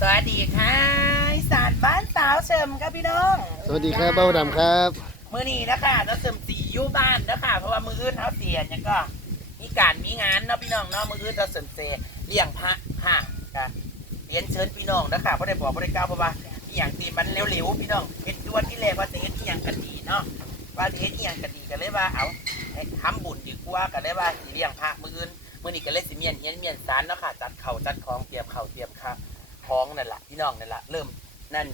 สวัสดีค่ะอีสานบ้านสาวเฉิมครับพี่น้องสวัสดีครับเบ้าดำครับ มื้อนี้นะคะเราเสริมสีอยู่บ้านนะคะเพราะว่ามืออื่นเขาเสียเนี่ยก็ มีการมีงานเนาะพี่น้องเนาะมืออื่นเราเสริมเซเลี้ยงพระค่ะก็เรียนเชิญพี่น้องนะคะเพราะได้บอกเพราะได้กล่าวเพราะว่าอหย่างตีมันเร็วๆพี่น้องเฮ็ดด่วนที่แรกว่าจะเฮ็ดอหย่างกันดีเนาะว่าจะเฮ็ดอหย่างกันดีก็เลยว่าเอาให้ทำบุญดีกว่าก็เลยว่าสิเลี้ยงพระมืออื่นมื้อนี้ก็เลยสิเมียนเฮียนเมียนสารเนาะค่ะจัดเข่าวจัดของเตรียมเข่าวเตรียมข้าว ของนั่นแหละพี่น้องนั่นแหละเริ่มนั่น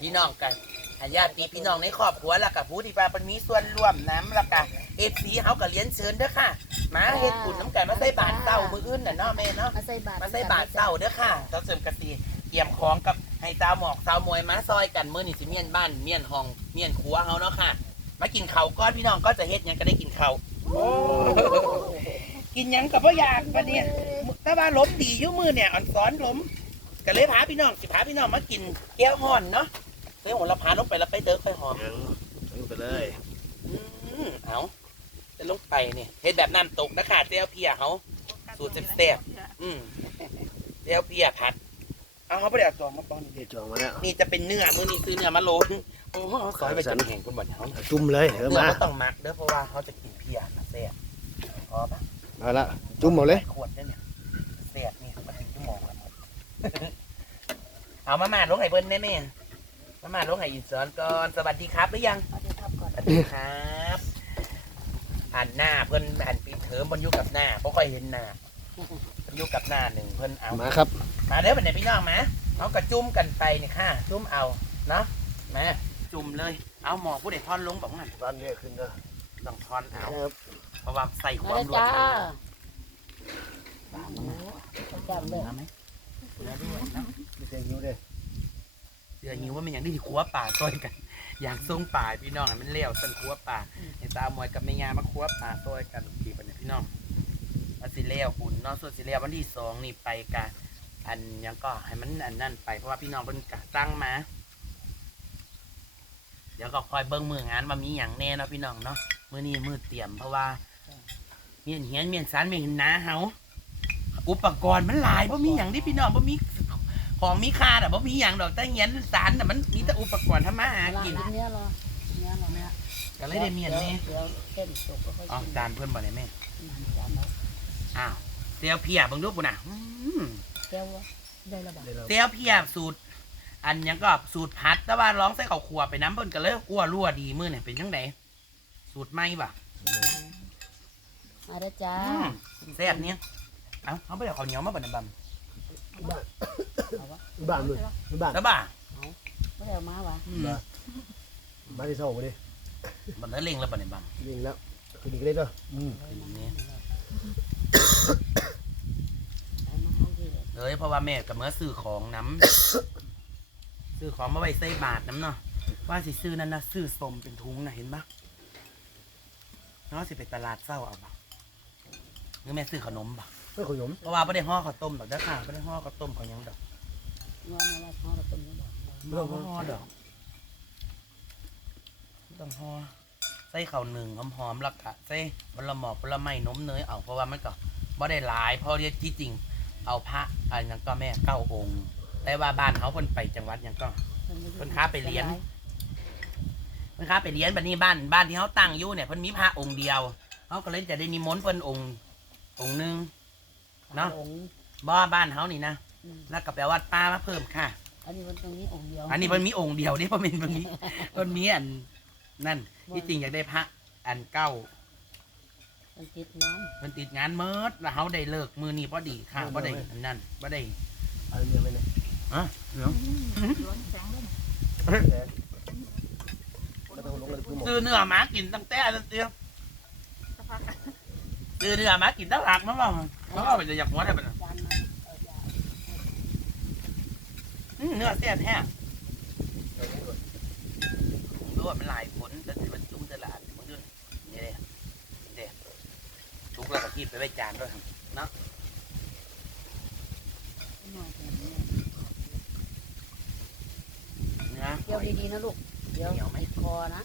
พี่น้องกันอาญาติพี่น้องในครอบครัวแล้วกับผู้ที่ว่าเป็นมีส่วนร่วมน้ำแล้วก็เอฟซีเขาก็เลี้ยนเชิญเด้อค่ะมาเฮ็ดบุญน้ำกันมาใส่บาตรเต้ามืออื่นน่ะเนาะแม่เนาะมาใส่บาตรมาใส่บาตรเต้าเด้อค่ะเราเสริมกะตีเตรียมของกับให้สาวหมอกสาวมวยมาซอยกันมื้อนี้สิเมียนบ้านเมียนห้องเมียนครัวเฮาเนาะค่ะ มากินข้าวก้อนพี่น้องก็จะเฮ็ดหยังก็ได้กินข้าวกินหยังกับพ่อยากปะเนี่ยแต่ว่าล้มดีอยู่มือเนี่ยอ่อนซ้อนล้ม ก็เลยพาพี่น้องสิพาพี่น้องมากินแก้วห่อนเนาะเฮ้ยผมเราพาลงไปแล้วไปเดินค่อยหอม ยังลงไปเลยอืมเอาจะลงไปเนี่ยเฮ็ดแบบน้ำตกนะค่ะเจ้าเพียเขา สูตรแซ่บๆอืมเจ้าเพียผัด เอาเขาไปเอาจองมาปอนเดี๋ยวจองมาแล้ว นี่จะเป็นเนื้อมื้อนี้ซื้อเนื้อมาโลนโอ้โหซอยไปจนแห้งคนบ่เขาจุ่มเลยเออเนื้อมาก็ต้องหมักเด้อเพราะว่าเขาจะกินเพียนะแซ่บพอปะมาละจุ่มหมดเลย ขวดเนี่ยเนี่ยแซ่บนี่มาถึงชั่วโมงแล้วหมด เอามามาลงไห้เบิ้ลแน่แม่มามาลงไห้อินสอนก่อนสวัสดีครับหรือยังเอาเดี๋ยวทำก่อนสวัสดีครับอ่านหน้าเพิ่นอ่านปีเทอมบนอยู่กับหน้าเพราะค่อยเห็นหน้าเพิ่นอยู่กับหน้าหนึ่งเพิ่นเอามาครับมาเด้อเป็นไหนพี่น้องมาเอากระจุ่มกันไปเนี่ยค่ะจุ่มเอาเนาะมาจุ่มเลยเอาหมอผู้ใดทอนลงบอกนั่นบ้านเรียกขึ้นก็ต้องทอนเอาครับเพราะว่าใส่คมาวามเลยรวดจ้าเร็วจับเลยเอาไหมเสือด้วยนะไม่ใช่ยิ้วเลยเสือหิวว่ามันอย่างนี้ที่คัวป่าซอยกัน อยากส่งป่าพี่น้องให้มันเลี้ยวต้นคัวป่าในตามวยกับแม่ยามาคัวป่าซอยกันทีปันเนี่ยพี่น้องวันสิเลี้ยวบุญเนาะส่วนสิเลี้ยววันที่สองนี่ไปกะอันยังก็ให้มันอันนั่นไปเพราะว่าพี่น้องเพิ่นกะตั้งมาเดี๋ยวก็คอยเบิ่งมืองานว่ามีอย่างแน่เนาะพี่น้องเนาะมือนี้มือเตรียมเพราะว่าเมียนเหียนเมียนสารเมียนนาเฮา อุปกรณ์มันหลายบ่มีหยังที่พี่น้องบ่มีของมีค่าน่ะบ่มีหยังดอกแต่เหียนสารน่ะมันมีแต่อุปกรณ์ทำมาหากินเนื้อรอเนื้อรอเนี่ยก็เลยได้เมียนแน่เดี๋ยวเส้นสุกก็ค่อยอ๋อกินจานเพิ่นบ่ได้แม่จานแล้วอ้าวเตียวเพียเบิ่งดูปุ่นน่ะอืมแก้วว่าได้ระบาดเดี๋ยวเราเตี้ยวเพียบสูตร อันหยังก็สูตรพัดแต่ว่าร้องใส่ข้าวคั่วไปน้ำเพิ่นก็เลยอ้วรั่วดีมื้อเนี่ยเป็นจังไดสูตรใหม่ป่ะมาได้จ้าอืมแซ่บเนี่ย เอาเอาไปเดี๋ยวข้าวเหนียวมาบ่นำบเอาวะบ้านเลยบ้านำแล้วบ่าไม่ได้เอามาวะอืมบ้านที่สองมาดิบ่ได้เล็งแล้วบ่นำบยิงแล้วคือดีก็ได้ด้วยอืมำเป็นนี้เอามาให้ดีเลยเลยเพราะว่าแม่กับเมื่อซื้อของน้ำ ซื้อของมาไว้ใส่บาทน้ำเนาะว่าสิซื้อนั่นนะซื้อสมเป็นถุงนะเห็นปะเนาะสิไปตลาดเศร้าเอาปะหรือแม่ซื้อขนมปะ เพื่อขยมเพราะว่าไม่ได้ห่อข้าวต้มดอกเด้อค่ะไม่ได้ห่อข้าวต้มเขาหยังดอกงอนอะไรเขาเราเป็นยังไงไม่ต้องห่อดอกไม่ต้องห่อใส่ข้าวหนึ่งหอมๆแล้วก็ใส่ผลหมอกผลไม้นมเนยเอาเพราะว่ามันก็ไม่ได้หลายเพราะที่จริง เอาพระอันนั้นก็แม่เก้าองค์ แต่ว่าบ้านเขาเพิ่นไปจังหวัดหยังก็เพิ่นค้าไปเลี้ยง เพิ่นค้าไปเรียนบัดนี้บ้านบ้านที่เขาตั้งอยู่เนี่ยเพิ่นมีพระองค์เดียวเขาก็เลยจะได้นิมนต์เพิ่นองค์องค์หนึง เนาะ องค์ บ่บ้านเขานี่นะอืม แล้วก็แปลวัดป้ามาเพิ่มค่ะ อันนี้มันตรงนี้องค์เดียวอันนี้เพิ่นมีองค์เดียวนี่เพิ่นมีเพิ่นมีเพิ่นมีอันนั่นที่จริงอยากได้พระอันเก้ามันติดน้เพิ่นติดงานเมิดแล้วเขาได้เลิกมือนี้พอดีค่ะบ่ได้อันนั้นบ่ได้ เอาเนื้อไปเลยอะเดี๋ยวก็ต้องลงเลยคือหมดซื้อเนื้อหมากินตั้งแต่อันเดียวซื้อเนื้อหมากินตั้งหลักมั้ง บ่มันก็จะอยากหัวได้ปะเนี่ยำจานมาเอาจานอืมเนื้อแซ่บแท้รู้ว่ามันหลายผลแต่ที่มันจุ่มตลาดมันด้วยนี่เลยเด็ทุกแล้วก็คีบไปไว้จานด้วยครับหน่อยเดียวเนี่ยเนื้อเคี่ยวดีๆนะลูกเดี๋ยวติดคอนะ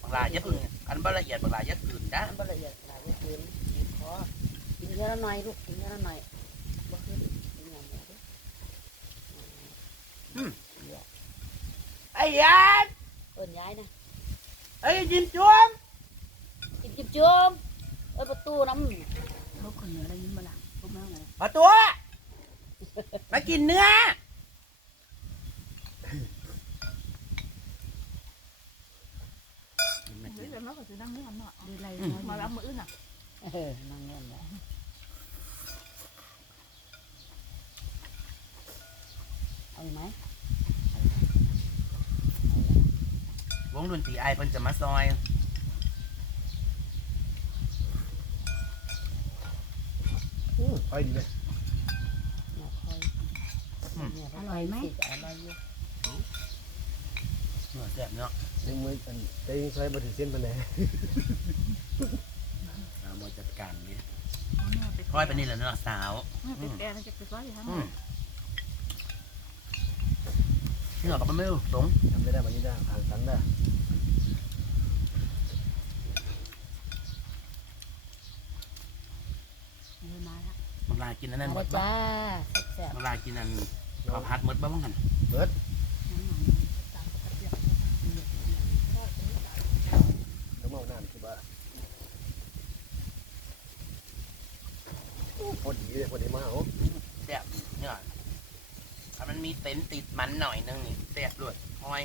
บางลายยัดพึ่งอันบละเอียดบางลายยัดอื่นนะน้ำละเอียดหลายเกินติดคอกิน เยอะละหน่อยลูกกินเยอะละหน่อยบ่ขึ้นกินอย่างเดียวเด้อไอ้ยานเอิ้นย้ายนะไอ้ยิมจวมจิบจิบจุ่มเอ้ยประตูน้ำลูกคนเหนือได้ยินบ่ล่ะลูกแม่ไงมาตัวมากินเนื้อเดี๋ยวเราก็จะนั่งนี่กันเนาะดีไรมารับมืออื่นอะเออนั่งเงี้ยแหละ เอาอีกไหมวงดนตรีไอายเพิ่นจะมาซอยอืมไปดีเลยเนี่ยคอยเนี่ยอร่อยไหมอร่อยอยู่เนื้อแซ่บเนาะยังมืออันใจยังใช้มาถึงเส้นไปไหนเอามาจัดการนี่ไปค่อยไปนี่แหละเนาะสาวไปแกมันจะไปร้อยอยู่ทั้งอืมเนื้อกับมันไม่รู้สงทำไม่ได้มันนี่ได้ทางสันได้เออมาละมันลากินอันนั้นหมมาดแล้วปะจ้าแซ่บมันลากินอันข้าวผัดหมดบ้างกันแล้วเมาน้ำคือว่าโอ้พอดีเลยพอดีมาเอาแซ่บเนื้อถ้า มันมีเต็นท์ติดมันหน่อยนึงนี่แซ่บด้วยหอย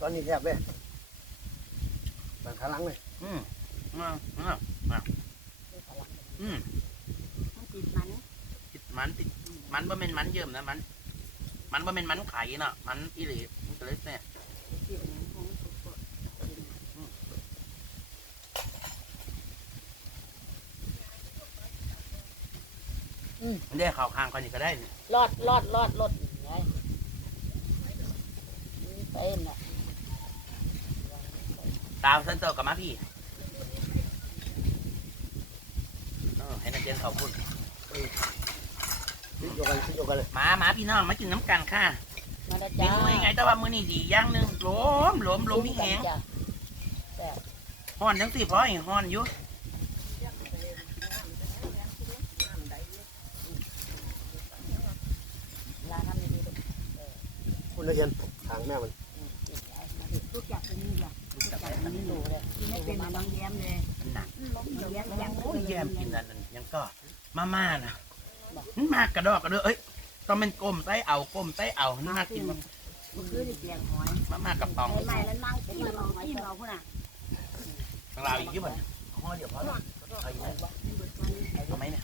ตอนนี้แคบเลยบางขาหลังเลยอืมมามามาอืมมันติดมันติดมันติดมันบ่เป็นมันเยิ่มนะมัน มันบ่เป็นมันไข่เนาะมันอีหลีมันก็เลยแซ่บ ติดมันของสด มันได้ข่าวข้างกันนี่ก็ได้นี่ๆรอดรอดรอดรถไงไปน่ะตามเส้นเตอร์กับมาพี่เออให้นักเรียนเขาพูดคิดโยกันคิดโยกันเลยมามาพี่น้องมากินน้ำกันค่ะมาแล้วเมจ้านูยังไงแต่ว่ามื้อนี้ดีอย่างหนึงหลมหลมหลมมีแหงจ้ะฮ้อนจังสิพออีกฮ้อนอยู่ ลาทำดีๆลูก คุณละเอียนทางแม่มันลูกอยากเป็นนี่อยากลูกอยากเป็นนี่ดูเลยไม่เป็นมาบางแย้มเลยมันหนักแย้มแย้มโอ้ยแยมกินนั่นนั่นยังก็มาม่าน่ะมันมากกระดอกกระเด้อเอ้ยต้องเป็นก้มไส้เอาก้มไส้เอามันมากินมามันคือเตียงหอยมาม่ากระป๋องใหม่แล้วนั่งกินเราหอยเราพุ่นอะของเราอีกอยี่บ่เนี่ยห่อเดียวพอแล้วเอาอีกไหมเอาไหมเนี่ย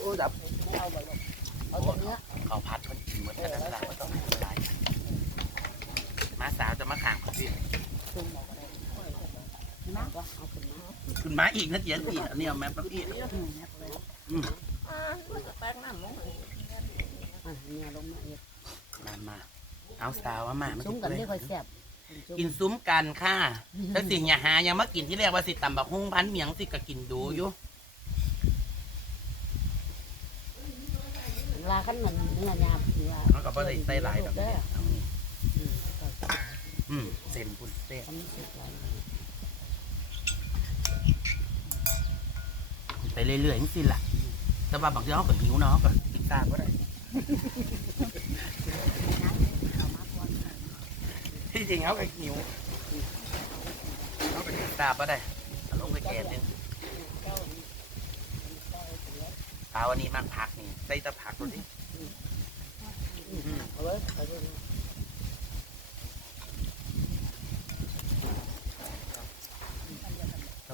โอ้ดับไม่เอาไปหรอกเอาแต่เนื้อเขาพัดมันกินหมดแล้วนะเราก็ต้องไม่เป็นไรมาสาวจะมาข่างขอ พี่ซึมออกไปเลยมากกว่าเอาขึ้นมาคุณมาอีกนะเจียนพี่อันนี้เอาแม่ปั๊บพี่อืมเลยอืมแป้งน้ำลงอะเนี่ยลงมาอีกมามาเอาสาวมามามาซุ้มกันไม่ค่อยแซ่บกินซุ้มกันค่ะถ้าสิ่งอย่าหายังมากินที่แรกว่าสิตำบักฮุ้งพันเมียงสิก็กินดูอยู่ลาขั้นเหมือนเนื้อยาเนื้อมันก็บ่ได้ใส่หลายดอกเด้อเอานี่อืม อืมเส้นปุ่นเส้นทำให้สุกเลยไปเรื่อยๆจังสิล่ะ แต่ว่าบางทีเขาก็หิวเนาะเขาก็กินตามก็ได้ที่จริงเขาก็หิวเขาก็กินตามก็ได้ลงไปแกนนึงเจ้าวันนี้มากผักนี่ใส่ตะผักดูดิอืมเอาไว้เอา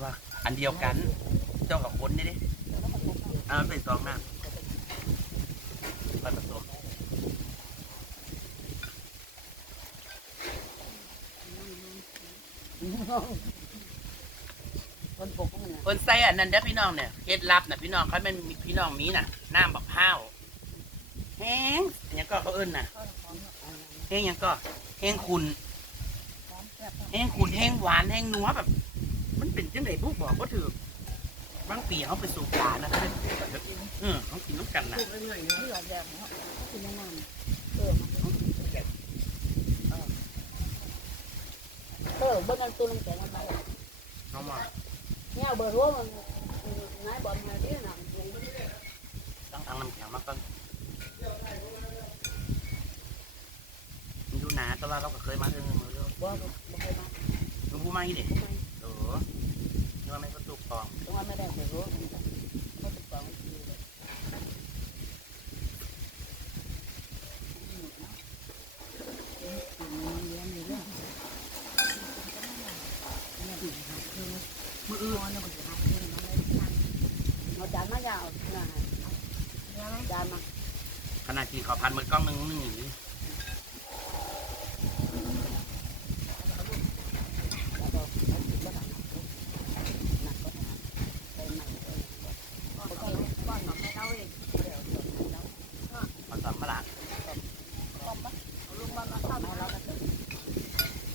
ว้แต่ว่า อันเดียวกัน เจ้ากับคนนี่ดิอ่ามันเป็นสองหน้าผสมคนปกมันเนี่ยคนใส่อันนั้นเด้อพี่น้องเนี่ยเคล็ดลับนะพี่น้องเขาเป็นพี่น้องมีน่ะน้ำบักพร้าวแห้งอันยังก็เขาเอิ้นน่ะแห้งหยังก็แห้งคุณแห้งคุณแห้งหวานแห้งนัวแบบ งไหนบุกบอกว่าถือบางปีเขาไปสูบยานะเออเขากินน้ำกันนะเรื่อนะอเขากินน้ำมันเออเออเบิ้งนตัวลงแกงมันไปน้อมาเนี่ยเบอร์รัวมันนายบอกมาที่นะตั้งทางน้ำแข็งมาก่อนมันดูหนาตลอดเราก็เคยมาเรื่องเรื่อาเคยมาหลวงปู่มาอีกเด็ก ตูปองตรงนั้นไม่ได้ไปรู้มันก็ไม่ติดต่อไม่ดีเลยอืมเนาะเอ๊ะมันเลี้ยงอยู่เรื่องเนี่ยดีครับคือมืออื่นเนี่ยมันจะหาเรื่องมันเลยนั่งเอาจานมายาวนะจานมาขนาดกินขอพันเหมือนกล้องหนึ่งนึงอย่างนี้ แล้วก็เอาติดก็ได้หนักก็ได้ใส่ใหม่เลยโอเคก้อนหน่อไม่เล่าเองเดี๋ยวเดี๋ยวไม่เล่า มาสอนมาหลาน ต้มปะเอาลุงบ้านมาทำให้เราแล้วก็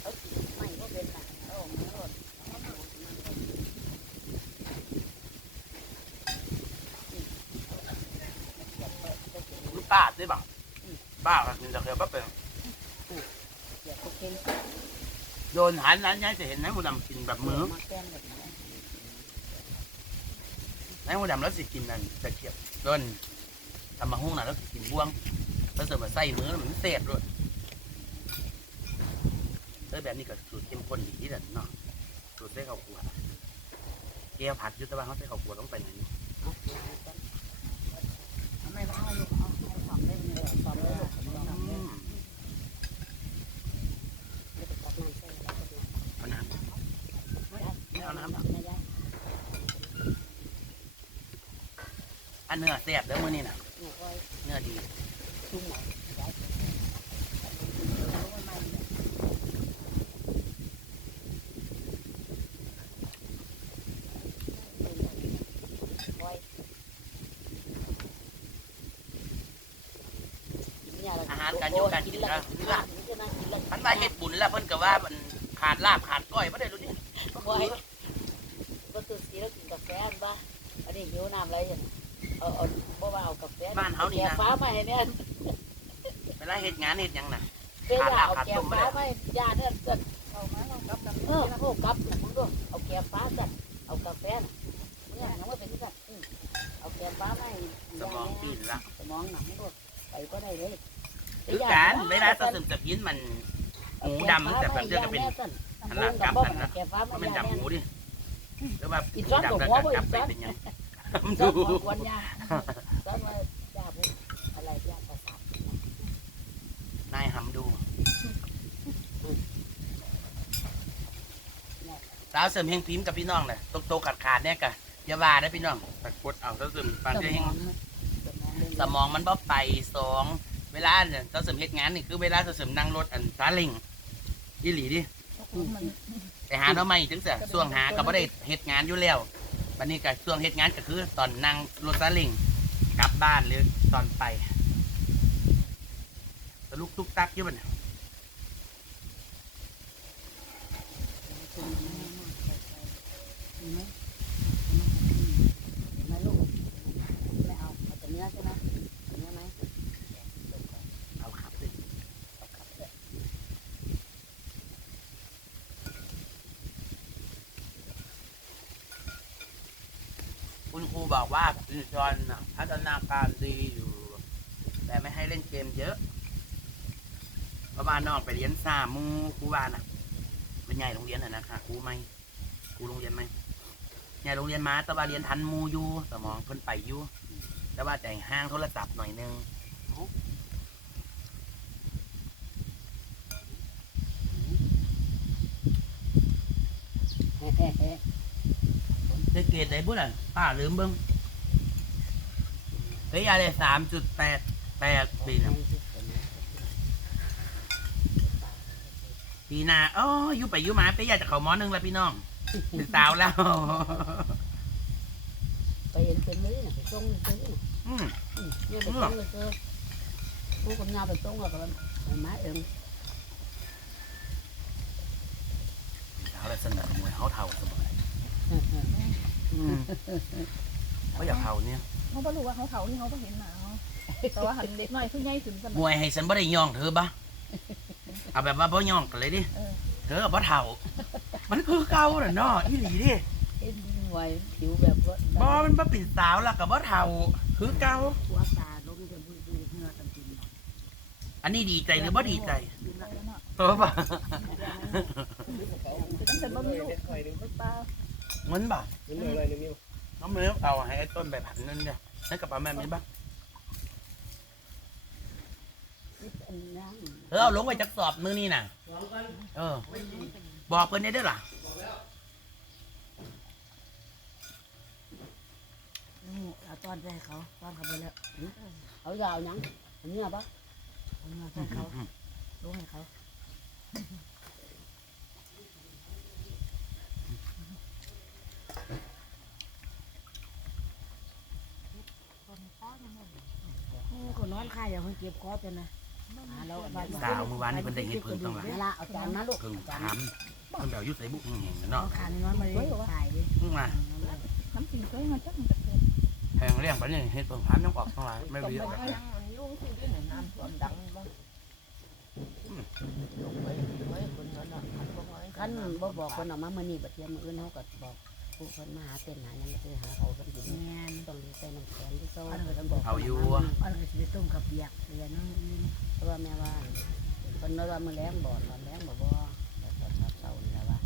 เอาติดใหม่ก็เป็นน่ะเอาออกมาโลดเอามาโลดมันก็ ลูกป้าด้วยบังป้า ก็กินจะเคยป้าเป็นเดี๋ยวเขาเก่งโดนหันนั้นย้ายจะเห็นนายมูดำกินแบบมือมาแกล้งแบบนี้นายมูดำแล้วสิกินนั่นตะเกียบโดนทำมาหุ้งน่ะแล้วสิกินบ้วงแล้วเสริมมาใส่มือแล้วมันเสียบด้วยเออแบบนี้ก็สูตรเข้มข้นดีที่สุดเนาะสูตรใส่ข้าวคั่วแก้วผัดอยุทธบาลเขาใส่ข้าวคั่วต้องไปไหนนี่เอาไม่ว่าลูกเอาเอาความเล่นเนี่ยความเล่นความเล่น อืม ไม่ได้ตัดมันใส่แล้วก็ดู เอาน้ำ ไม่ เอาน้ำหรอกนะยายอันเนื้อเสียบแล้วมือนี่น่ะหนูคอยเนื้อดีชุ่มหน่อยยายเอาไว้ใหม่เนี่ยคอยเนี่ยเราอาหารการอยู่การกินแล้แล้ววกินแล้วกินแล้วกินแล้วมันว่าเฮ็ดบุญแล้วเพิ่นก็ว่ามันขาดลาบขาดก้อยไม่ได้รู้ดิ คอยก็ตื่นสีแล้วกินกาแฟ อันบ้าอันนี้หิวน้ำอะไรอย่างเอาเอาบ่ว่าเอากาแฟแก่ฟ้ามาให้เนี่ยเวลาเฮ็ดงานเฮ็ดหยังน่ะเวลาเอาแก่ฟ้าไม่ยาเนี่ยจัดเอามาลองกับกันเออโอ้กับนะมึงด้วยเอาแก่ฟ้าจัดเอากาแฟน่ะเนี่ยน้องว่าเป็นที่จัดเอาแก่ฟ้าไม่สมองปีนละสมองหนักมึงด้วยไปก็ได้เลยคือการเวลาสะสมจะพินมัน หมูดำแต่แบบเดียวก็เป็นอันละกับอันละแก่ฟ้ามันไม่เป็นยาดำหเนี่ยมูดิ หรือว่าอีกหซ้มูอนดำกับแล้วหัวก็บ่กลัอีบกไปซ้อน เป็นหยังซ้อนหัวควันยาซ้อนว่ายาบุอะไรยาประสาทนายหำดู สาวเสริมเฮงพิมพ์กับพี่น้องน่ะตกโตขาดขาดๆเนี่ยกะอย่าว่าได้พี่น้องตะกดเอาสาวเสริมปานจะเฮงสมองมันบ่ไปสองเวลาเนี่ยเราเสริมเฮ็ดงานนี่คือเวลาเราเสริมนั่งรถอันซาเล้งยี่หลีดิ ไปหาหน้อใหม่ถึงเสียช่วงหาก็บ่ได้เฮ็ดงานอยู่แล้วบันนี้ก็ช่วงเฮ็ดงานก็คือตอนนั่งรถซาเลิงกลับบ้านหรือตอนไปตะลุกตุกตักอยู่บัดเนี่ย ไม่ลูกไม่เอาเอาแต่เนื้อใช่ไหมเนื้อไหม เอาขับเลยคุณครู บอกว่าคุณจอนน่ะพัฒนาการดีอยู่ แต่ไม่ให้เล่นเกมเยอะเพราะว่าน้องไปเรียนสามมูครูบาน่ะเป็นไงโรงเรียนน่ะนะคะครูไหมครูโรงเรียนไหมไงโรงเรียนมาแต่ว่าเรียนทันมูอยู่สมองเพิ่นไปอยู่แต่ว่าแต่งห้างโทรศัพท์หน่อยนึง ได้เกรดได้บุ่นอะป้าลืมเบิ้งเฮ้ยยาเลยสามจุดแปดแปดปีนะปีหน้าอ๋ออยู่ไปอยู่มาไปอยากจะเขาหมอหนึงแล้วพี่น้องเป็นสาวแล้วไปเห็นเป็นมื้อน่ะไปส่งซื้อน่ะอืมอืมเนี่ยไปส่งเลยซื้อผู้คนงานไปส่งแล้วก็ไปมาเองสาวแล้วเสนอมวยเขาเท่าเสมออืม เขาอยากเท่าเนี่ยเขาบ่รู้ว่าเขาเขาที่เขาบ่เห็นหนาเขาแต่ว่าหันเด็กน้อยคือใหญ่ขึ้นกันมวยให้ฉันบ่ได้ย่องเธอปะเอาแบบว่าบ่ย่องกันเลยดิเออเธอกับบ่เท่า มันคือเก่าน่ะเนาะอีหลีดิเอ็นไหวผิวแบบว่าบ่มันบ่เป็นสาวแล้วกับบ่เท่าคือเก่าหัวตาลงจะบุยบุยเนื้อตันจริงอันนี้ดีใจหรือบ่ดีใจยืนแล้วเนาะเออป่ะตั้งแต่บ่มีลูกหรือ เปล่าเงินป่ะนี่เหลืออะไรนี่มิวน้องเมย์เอาให้ไอ้ต้นไปผัดนั่นเนี่ยให้กับป้าแม่มีบ้างนี่เป็นยังเออเอาลงไปจักสอบมือนี่น่ะเออบอกเพิ่นได้ด้วยล่ะนี่เอาตอนไปให้เขาตอนเขาไปแล้วเขายาวยังอันนี้ปะเอาเงินให้เขารู้ให้เขา คนนอนค่ายอย่าเพิ่งเก็บคอจนนะแล้วสาวเมื่อวานนี่เพิ่นได้เห็นเพิ่นตั้งหลายนี่ละเอาจานมาลูกเพิ่งถามเพิ่นแบบอยุ่ใส่บุกเห็นกันเนาะเอาขาน้อยมาเลยถ่ายเลยเพิ่งมาน้ำกินเคยมาจักมันจะเป็นแพงเลี้ยงไปนี่เห็ดเพิ่งพันน้องออกทั้งหลายไม่รู้ยังมันยุ่งสิด้วยน้ำท่วมดังบ่ขันบ่บอกคนออกมาเมื่อนี้บัดเทียมมื้ออื่นเขาก็บอก ผู้คนมาหาเต้นหายังซื้อหาเขาเพิ่นกินแม่นต้องใส่น้ำแข็งที่โซ่อันนั้นก็ต้องบอกเอาอยู่ อันนั้นก็สิไปต้มกับเปียกเรียนนั่นอื่นเพราะว่าแม่ว่าเพิ่นว่ามื้อแรงบ่ตอนแรงบ่บ่แต่ตอนเช้านี่แหละว่า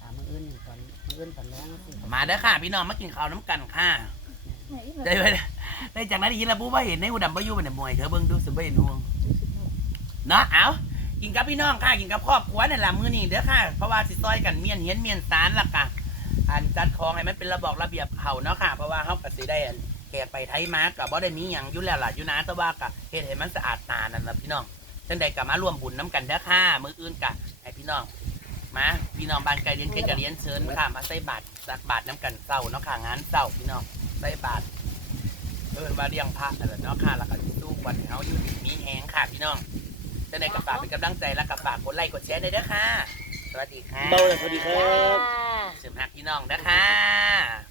ถามมื้ออื่นนี่ตอนมื้ออื่นตอนแรงสิมาเด้อค่ะ พี่น้องมากินข้าวน้ำกันค่ะแม่อีได้ไหมได้จากนั้นได้ยินแล้วปุ๊บว่าเห็นในหูดำไปอยู่เป็นมวยเธอเบิ่งดูสิบ่เห็นห่วงเนาะเอากินกับพี่น้องค่ะกินกับครอบครัวนี่นแหละมื้อนี้เด้อค่ะเพราะว่าสิซอยกันเมียนเฮียนเมียนสารล่ะค่ะ อันจัดของให้มันเป็นระบอกระเบียบเขาเนาะค่ะ เพราะว่าเฮาก็สิได้อันแขกไปไทยมาก็บ่ได้มีหยังอยู่แล้วล่ะอยู่นะแต่ว่าก็เฮ็ดให้มันสะอาดตานั่นล่ะพี่น้องจังใดก็มาร่วมบุญน้ำกันเด้อค่ะมื้ออื่นก็ให้พี่น้องมาพี่น้องบ้านไกลเรียนไกลจะเรียนเชิญค่ะมาใส่บาตรตักบาตรน้ำกันเศร้าเนาะค่ะงานเศร้าพี่น้องใส่บาตรเอินมาเลี้ยงพระนั่นแหละเนาะค่ะแล้วก็สู้วันเขาอยู่ดีมีแหงค่ะพี่น้องจะได้กับฝากเป็นกำลังใจและกับฝากกดไลค์กดแชร์ด้เด้อค่ะ สวัสดีค่ะเบาเลยสวัสดีครับ เสริมหักพี่น้องนะคะ